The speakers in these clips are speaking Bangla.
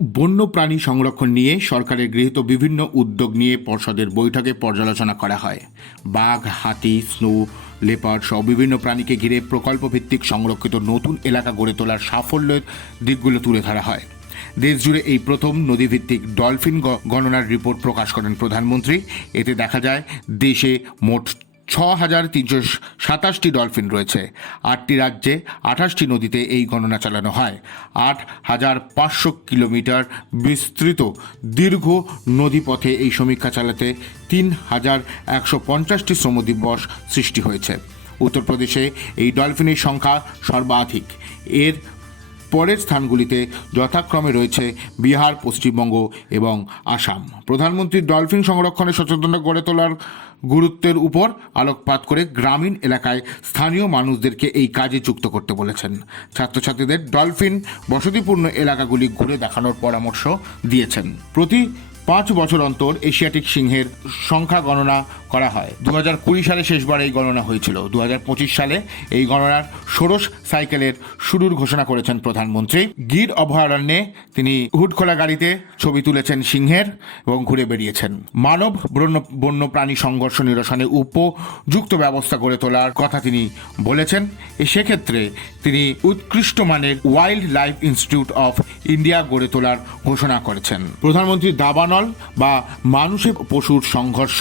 বন্য প্রাণী সংরক্ষণ নিয়ে সরকারের গৃহীত বিভিন্ন উদ্যোগ নিয়ে পর্ষদের বৈঠকে পর্যালোচনা করা হয়। বাঘ, হাতি, স্নো লেপার্ড সহ বিভিন্ন প্রাণীকে ঘিরে প্রকল্প ভিত্তিক সংরক্ষিত নতুন এলাকা গড়ে তোলার সাফল্যের দিকগুলো তুলে ধরা হয়। দেশ জুড়ে এই প্রথম নদীভিত্তিক ডলফিন গণনার রিপোর্ট প্রকাশ করেন প্রধানমন্ত্রী। এতে দেখা যায় দেশে মোট 6,327টি ডলফিন রয়েছে। 8টি রাজ্যে 28টি নদীতে এই গণনা চালানো হয়। 8,500 কিলোমিটার বিস্তৃত দীর্ঘ নদীপথে এই সমীক্ষা চালাতে 3,150টি শ্রম দিবস সৃষ্টি হয়েছে। উত্তরপ্রদেশে এই ডলফিনের সংখ্যা সর্বাধিক। এর পরের স্থানগুলিতে যথাক্রমে রয়েছে বিহার, পশ্চিমবঙ্গ এবং আসাম। প্রধানমন্ত্রী ডলফিন সংরক্ষণে সচেতনতা গড়ে তোলার গুরুত্বের উপর আলোকপাত করে গ্রামীণ এলাকায় স্থানীয় মানুষদেরকে এই কাজে যুক্ত করতে বলেছেন। ছাত্রছাত্রীদের ডলফিন বসতিপূর্ণ এলাকাগুলি ঘুরে দেখানোর পরামর্শ দিয়েছেন। প্রতি 5 বছর অন্তর এশিয়াটিক সিংহের সংখ্যা গণনা করা হয়। 2020 সালে শেষবার এই গণনা হয়েছিল। 2025 সালে এই গণনার ষোড়শ সাইকেলের শুরুর ঘোষণা করেছেন প্রধানমন্ত্রী। গির অভয়ারণ্যে তিনি হুডখোলা গাড়িতে ছবি তুলেছেন সিংহের এবং ঘুরে বেরিয়েছেন। মানব বন্য প্রাণী সংঘর্ষ নিরসনে উপযুক্ত ব্যবস্থা গড়ে তোলার কথা তিনি বলেছেন। সেক্ষেত্রে তিনি উৎকৃষ্ট মানের wild life institute of India গড়ে তোলার ঘোষণা করেছেন। প্রধানমন্ত্রী দাবানল বা মানুষে পশুর সংঘর্ষ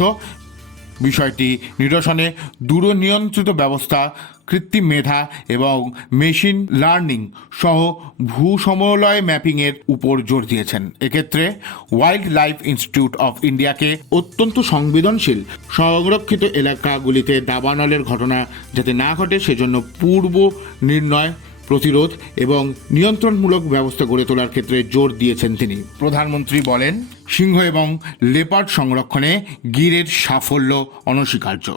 বিষয়টি নিরসনে দূরনিয়ন্ত্রিত ব্যবস্থা, কৃত্রিম মেধা এবং মেশিন লার্নিং সহ ভূসমলয় ম্যাপিংয়ের উপর জোর দিয়েছেন। এক্ষেত্রে ওয়াইল্ড লাইফ ইনস্টিটিউট অফ ইন্ডিয়াকে অত্যন্ত সংবেদনশীল সংরক্ষিত এলাকাগুলিতে দাবানলের ঘটনা যাতে না ঘটে সেজন্য পূর্ব নির্ণয়, প্রতিরোধ এবং নিয়ন্ত্রণমূলক ব্যবস্থা গড়ে তোলার ক্ষেত্রে জোর দিয়েছেন তিনি। প্রধানমন্ত্রী বলেন, সিংহ এবং লেপার্ড সংরক্ষণে গিরের সাফল্য অনস্বীকার্য।